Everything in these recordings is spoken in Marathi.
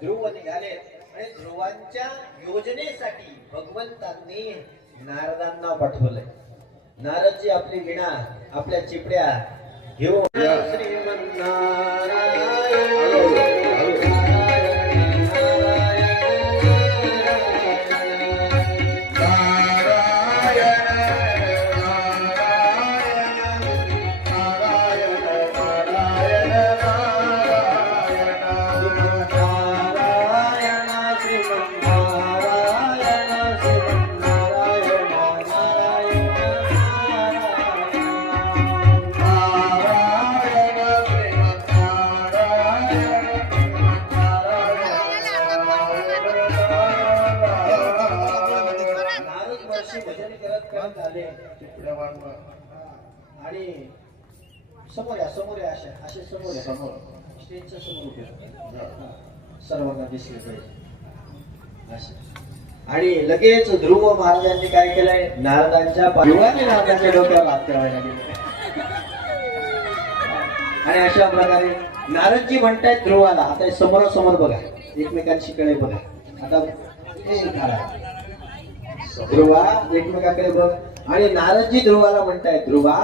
ध्रुव निघाले आणि ध्रुवांच्या योजनेसाठी भगवंतांनी नारदांना पाठवलंय. नारदजी आपली विणा आपल्या चिपड्या घेऊन आणि समोर या असे समोर स्टेजच्या समोर उभे सर्वांना दिसले पाहिजे असे. आणि लगेच ध्रुव महाराजांनी काय केलंय, नारदांच्या नारदांच्या डोक्यावर हात ठेवायला गेले. आणि अशा प्रकारे नारदजी म्हणतायत ध्रुवाला, आता समोरासमोर बघा, एकमेकांशी कडे बघा. आता ध्रुवा एकमेकांकडे बघ. आणि नारदजी ध्रुवाला म्हणतायत, ध्रुवा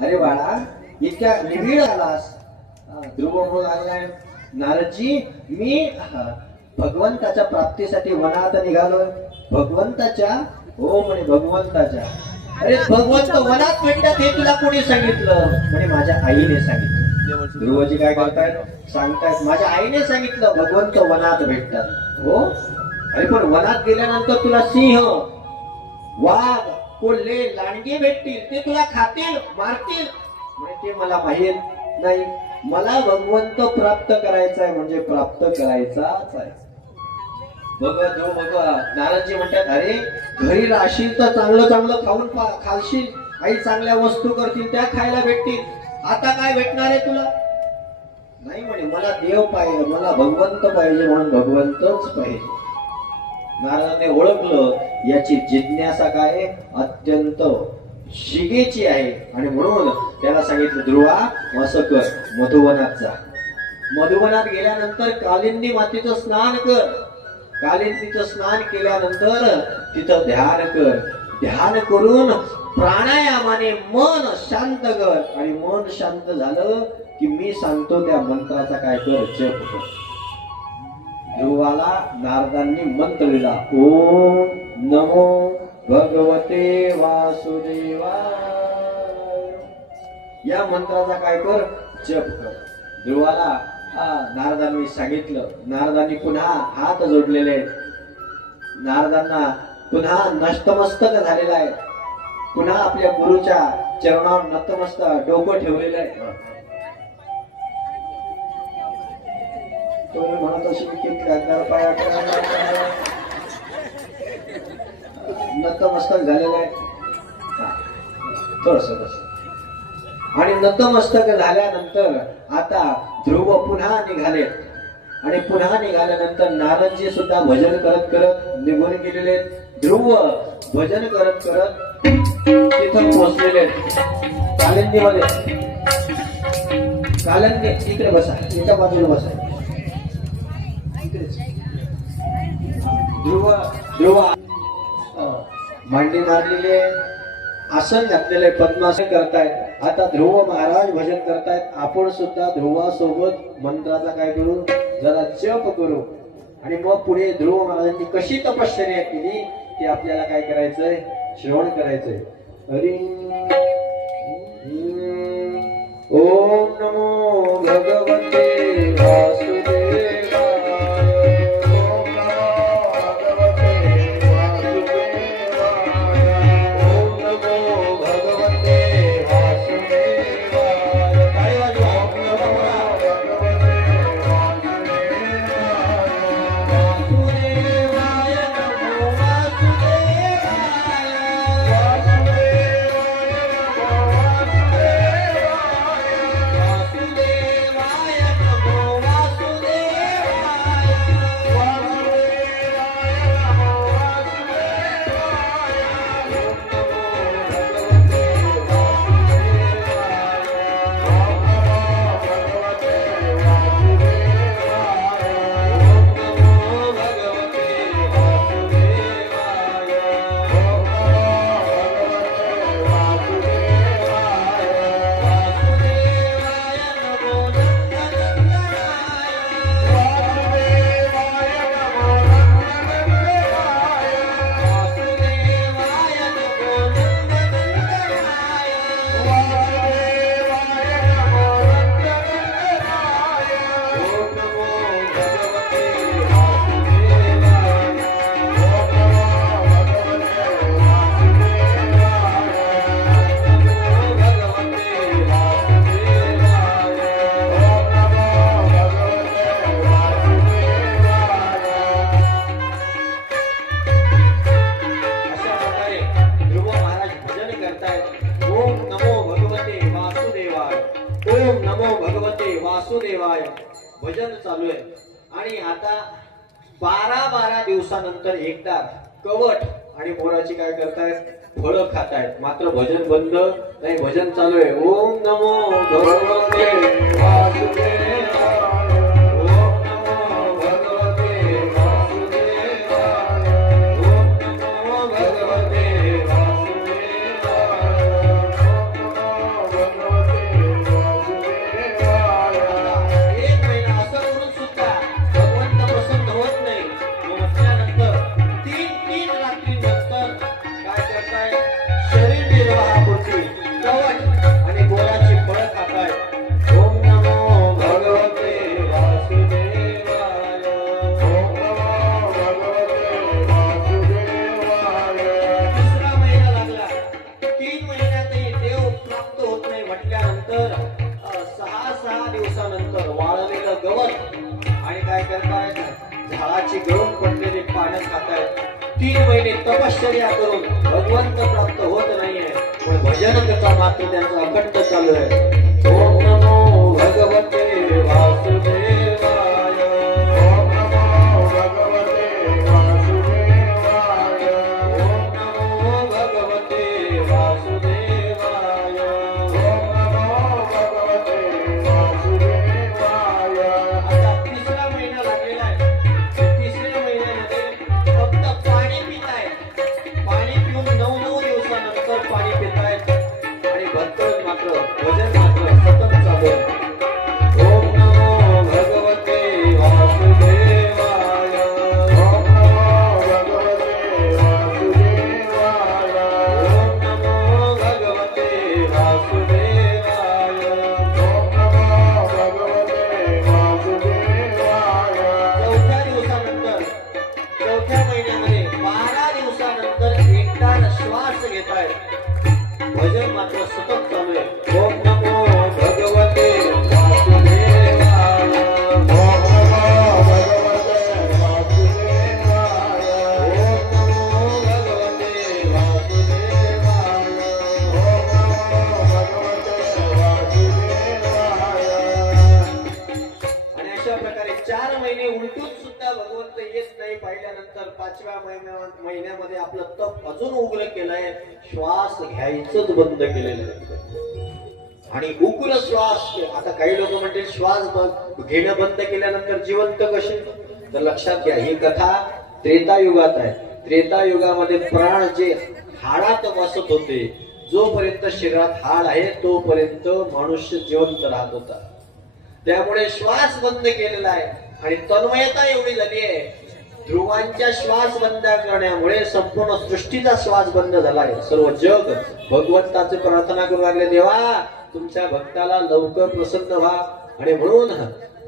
अरे बाळा इतक्या निबिड आलास. ध्रुव म्हणू लागलाय, नारदजी मी भगवंताच्या प्राप्तीसाठी वनात निघालोय. भगवंताच्या हो म्हणे, भगवंताच्या. अरे भगवंत वनात भेटतात हे तुला कोणी सांगितलं? म्हणे माझ्या आईने सांगितलं. ध्रुवजी काय करतायत, सांगतायत माझ्या आईने सांगितलं भगवंत वनात भेटतात. हो अरे पण वनात गेल्यानंतर तुला सिंह, वाघ, कोल्हे, लांडगे भेटतील, ते तुला खातील, मारतील. म्हणजे ते मला माहित नाही. मला भगवंत प्राप्त करायचा आहे, म्हणजे प्राप्त करायचाच आहे. नारदजी म्हणतात, अरे घरी राहशील तर चांगलं चांगलं खाऊन खालशील, काही चांगल्या वस्तू करतील त्या खायला भेटतील. आता काय भेटणार आहे तुला? नाही म्हणे, मला देव पाहिजे, मला भगवंत पाहिजे, म्हणून भगवंतच पाहिजे. नारदाने ओळखलं याची जिज्ञासा काय अत्यंत शिगेची आहे. आणि म्हणून त्याला सांगितलं, ध्रुवा असं कर, मधुवनात जा. मधुवनात गेल्यानंतर कालिंदी मातेचं स्नान कर. कालिंदीचं स्नान केल्यानंतर तिथं ध्यान कर. ध्यान करून प्राणायामाने मन शांत कर. आणि मन शांत झालं की मी सांगतो त्या मंत्राचा काय कर, जप कर. ध्रुवाला नारदांनी मंत्र दिला, ओम नमो भगवते वासुदेवाय. या मंत्राचा काय कर, जप कर. ध्रुवाला नारदांनी सांगितलं. नारदांनी पुन्हा हात जोडलेले आहेत. नारदांना पुन्हा नतमस्तक झालेला आहे. पुन्हा आपल्या गुरुच्या चरणावर नतमस्तक डोकं ठेवलेलं आहे. तुम्ही म्हणत असेल की नतमस्तक झालेलं आहे थोडस. आणि नतमस्तक झाल्यानंतर आता ध्रुव पुन्हा निघाले. आणि पुन्हा निघाल्यानंतर नारदजी सुद्धा भजन करत करत निघून गेलेले. ध्रुव भजन करत करत तिथं पोहोचलेले कालिंदीमध्ये. कालिंदी इकडे बसा, एका बाजूला बसा. ध्रुव मांडी मारलेली, आसन घातलेले, पद्मासन करतायत. आता ध्रुव महाराज भजन करतायत. आपण सुद्धा ध्रुवासोबत मंत्राचा काय करू, जरा जप करू. आणि मग पुढे ध्रुव महाराजांनी कशी तपश्चर्या केली ते आपल्याला काय करायचंय, श्रवण करायचंय. हरी ओम नमो भगवते वासुदेवाय. ओम नमो भगवते वासुदेवाय भजन चालू आहे. आणि आता 12 दिवसानंतर एकदा कवट आणि मोराची काय करतायत फळं खातायत. मात्र भजन बंद नाही, भजन चालू आहे. ओम नमो भगवते वासुदेवाय ओम नमो भगवते वासुदेवाय ओम नमो भगवते वासुदेवाय ओम नमो भगवते वासुदेवाय. एक महिना असं करून सुद्धा भगवंत प्रसन्न होत नाही. मग म्हटल्यानंतर तीन रात्री नंतर काय करताय, शरीर निर्वाहापुरती कवच आणि बोराची फळं खाताय. ओम नमो भगवते वासुदेवाय ओम नमो भगवते वासुदेवाय. तिसरा महिना लागला. 3 महिन्यातही देव प्राप्त होत नाही म्हटल्यानंतर 6 दिवसानंतर वाळलेलं गवत आणि काय करताय, झाडाची गळून पडलेली पानं खातायत. 3 महिने तपश्चर्या करून भगवंत प्राप्त होत नाहीये, पण भजन कथा मात्र त्यांचा अखंड चालू आहे. ओम नमो भगवते वासुदेवाय ओम नमो भगवते वासुदेवाय ओम नमो भगवते वासुदेवाय ओम नमो भगवते वासुदेवाय. आता तिसरा महिना लागलेला आहे. तिसऱ्या महिन्यामध्ये फक्त पाणी पिताय. पाणी पिऊन 9 दिवसानंतर पाणी पिताय आणि भक्तच मात्र भजन मात्र सतत चालू आहे. ओम नमो भगवते वासुदेवाय ओम नमो भगवते वासुदेवाय ओम नमो भगवते वासुदेवाय ओम नमो भगवते वासुदेवाय. चौथ्या महिन्यामध्ये 12 दिवसानंतर एकदा श्वास घेताय. भजन मात्र सतत चालू आहे. ओम नमो भगवते वासुदेवाय ओम नमो भगवते वासुदेवाय ओम नमो भगवते वासुदेवाय ओम नमो भगवते वासुदेवाय. आणि अशा प्रकारे 4 महिने उलटून सुद्धा भगवंत येत नाही. पाहिल्यानंतर 5व्या महिन्यामध्ये आपलं तप अजून उग्र केलंय. श्वास घ्यायचंच बंद केलेलं आहे. आणि उग्र श्वास. आता काही लोक म्हणतील श्वास घेणं बंद केल्यानंतर जिवंत कसे, तर लक्षात घ्या ही कथा त्रेतायुगात आहे. त्रेतायुगामध्ये प्राण जे हाडात बसत होते, जोपर्यंत शरीरात हाड आहे तोपर्यंत मनुष्य जिवंत राहत होता. त्यामुळे श्वास बंद केलेला आहे. आणि तन्मयता एवढी झाली आहे, ध्रुवांच्या श्वास बंद करण्यामुळे संपूर्ण सृष्टीचा श्वास बंद झालाय. सर्व जग भगवंताची प्रार्थना करू लागले, देवा तुमच्या भक्ताला लवकर प्रसन्न व्हा. आणि म्हणून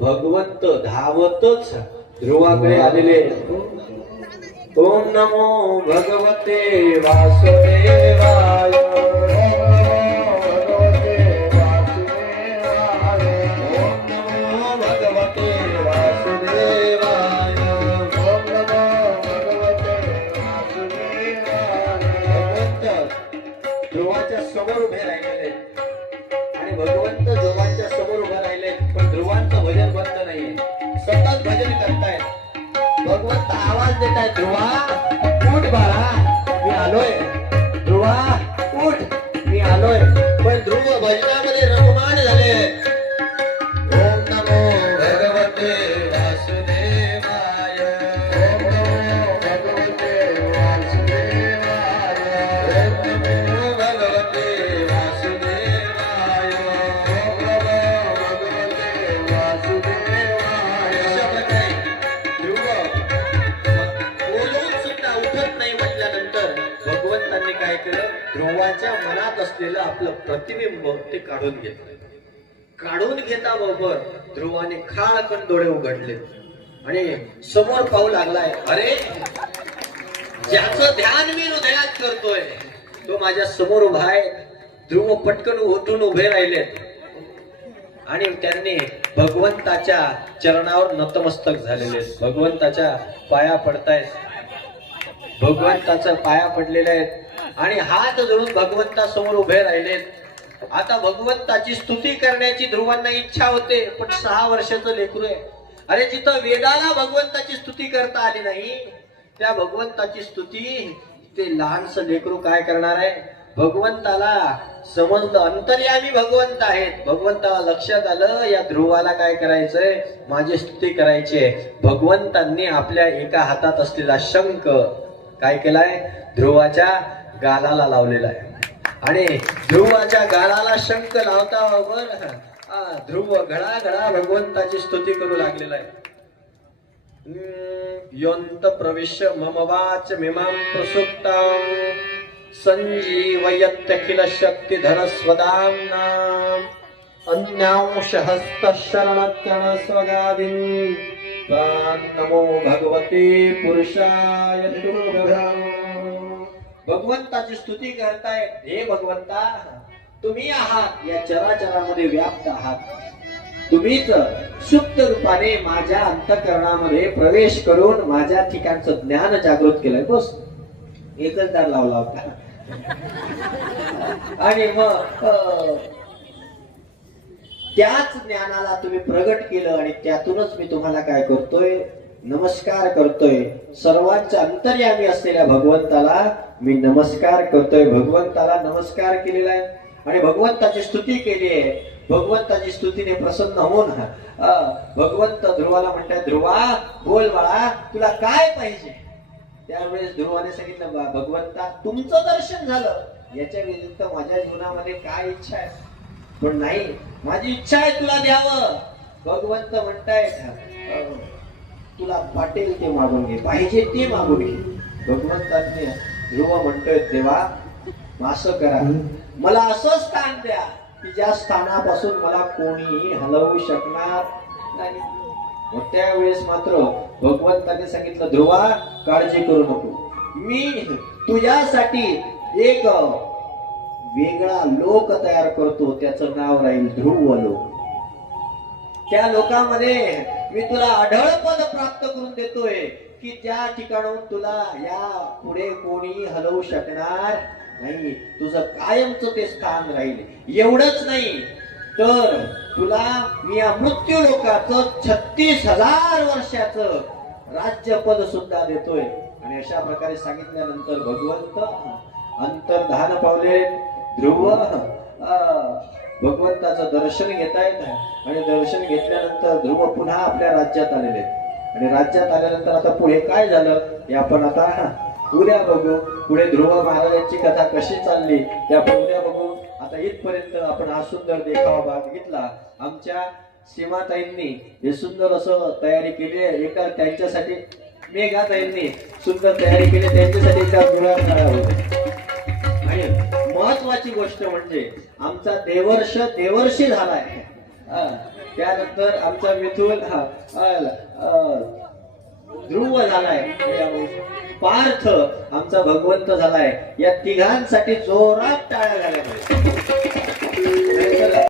भगवंत धावतच ध्रुवाकडे आलेले. ओम नमो भगवते वासुदेवाय ओम नमो भगवते वासुदेवाय ओम नमो भगवते वासुदेवाय ओम नमो भगवते वासुदेवाय. भगवंत ध्रुवाच्या समोर उभे राहिलेले आणि भगवंत ध्रुवांच्या समोर उभे राहिले, पण ध्रुवांचं भजन बंद नाहीये, सतत भजन करतायत. भगवंत आवाज देताय, ध्रुवा उठ बाळा मी आलोय, ध्रुवा उठ मी आलोय. पण ध्रुव भजनामध्ये रममाण झाले. ओम नमो भगवते वासुदेवाय ओम नमो भगवते वासुदेवाय ओम नमो भगवते वासुदेवाय ओम नमो भगवते वासुदेवाय. अशा प्रकारे ध्रुव बोलून सुद्धा उठत नाही म्हटल्यानंतर भगवंतांनी काय केलं, ध्रुवाच्या मनात असलेलं आपलं प्रतिबिंब ते काढून घेतलं. काढून घेता बरोबर ध्रुवाने खाळकन डोळे उघडले आणि समोर पाहू लागलाय, अरे ज्याचं ध्यान मी हृदयात करतोय तो माझ्या समोर उभा आहे. ध्रुव पटकन उठून उभे राहिलेत आणि त्यांनी भगवंताच्या चरणावर नतमस्तक झालेले, भगवंताच्या पाया पडतायत, भगवंताच्या पाया पडलेले आहेत आणि हात जोडून भगवंता समोर उभे राहिलेत. आता भगवंताची स्तुती करण्याची ध्रुवांना इच्छा होते, पण 6 वर्षाचं लेकरू आहे. अरे जिथं वेदाला भगवंताची स्तुती करता आली नाही, त्या भगवंताची स्तुती ते लहानसं लेकरू काय करणार आहे? भगवंताला समजलं अंतर्यामी भगवंत आहेत. भगवंताला लक्षात आलं या ध्रुवाला काय करायचंय, माझी स्तुती करायची आहे. भगवंतांनी आपल्या एका हातात असलेला शंख काय केलाय, ध्रुवाच्या गालाला लावलेला आहे. आणि ध्रुवाच्या गालाला शंख लावता बरोबर ध्रुव घडा घडा भगवंताची स्तुती करू लागलेला आहे. योंत प्रविश्य मम वाच मिमां प्रसुप्तां संजीवयत्यखिल शक्तिधर स्वदाम्ना अन्यांश हस्त शरणकण स्वगादिं नमो भगवते पुरुषाय दुर्गभ्यां. भगवंताची स्तुती करताय. हे भगवंता, तुम्ही आहात या चराचरामध्ये व्याप्त आहात. तुम्हीच सुप्त रूपाने माझ्या अंतःकरणामध्ये प्रवेश करून माझ्या ठिकाणचं ज्ञान जागृत केलंय. बस एकच दार लावला होता. आणि मग त्याच ज्ञानाला तुम्ही प्रगट केलं आणि त्यातूनच मी तुम्हाला काय करतोय, नमस्कार करतोय. सर्वांच्या अंतर्यामी असलेल्या भगवंताला मी नमस्कार करतोय. भगवंताला नमस्कार केलेला आहे आणि भगवंताची स्तुती केली आहे. भगवंताची स्तुतीने प्रसन्न होऊन भगवंत ध्रुवाला म्हणतात, ध्रुवा बोल बाळा, तुला काय पाहिजे? त्यावेळेस ध्रुवाने सांगितलं, भगवंता तुमचं दर्शन झालं, याच्या व्यतिरिक्त माझ्या जीवनामध्ये काय इच्छा आहे? पण नाही, माझी इच्छा आहे तुला द्यावं. भगवंत म्हणतायत, तुला वाटेल ते मागून घे, पाहिजे ते मागून घे. भगवंतांनी ध्रुव म्हणतोय, देवा असं करा, मला असं स्थान द्या की ज्या स्थानापासून मला कोणीही हलवू शकणार नाही. मग त्यावेळेस मात्र भगवंताने सांगितलं, ध्रुवा काळजी करू नको, मी तुझ्यासाठी एक वेगळा लोक तयार करतो. त्याचं नाव राहील ध्रुव लोक. त्या लोकांमध्ये मी तुला अढळ पद प्राप्त करून देतोय की त्या ठिकाणून तुला या पुढे कोणी हलवू शकणार नाही. तुझं कायमचं ते स्थान राहील. एवढंच नाही तर तुला मी या मृत्यू लोकाचं 36,000 वर्षाचं राज्यपद सुद्धा देतोय. आणि अशा प्रकारे सांगितल्यानंतर भगवंत अंतर्धान पावले. ध्रुव भगवंताचं दर्शन घेतायत आणि दर्शन घेतल्यानंतर ध्रुव पुन्हा आपल्या राज्यात आलेले. आणि राज्यात आल्यानंतर आता पुढे काय झालं हे आपण आता उद्या बघू. पुढे ध्रुव महाराजांची कथा कशी चालली ते आपण उद्या बघू. आता इथपर्यंत आपण हा सुंदर देखावा बघितला. आमच्या सीमाताईंनी हे सुंदर असं तयारी केली आहे. एका त्यांच्यासाठी मेघाताईंनी सुंदर तयारी केली, त्यांच्यासाठी त्या गुळा होते. आणि महत्वाची गोष्ट म्हणजे आमचा देवर्षी झालाय. त्यानंतर आमचा मिथुन ध्रुव झालाय, पार्थ आमचा भगवंत झालाय. या तिघांसाठी जोरात टाळ्या झाल्या.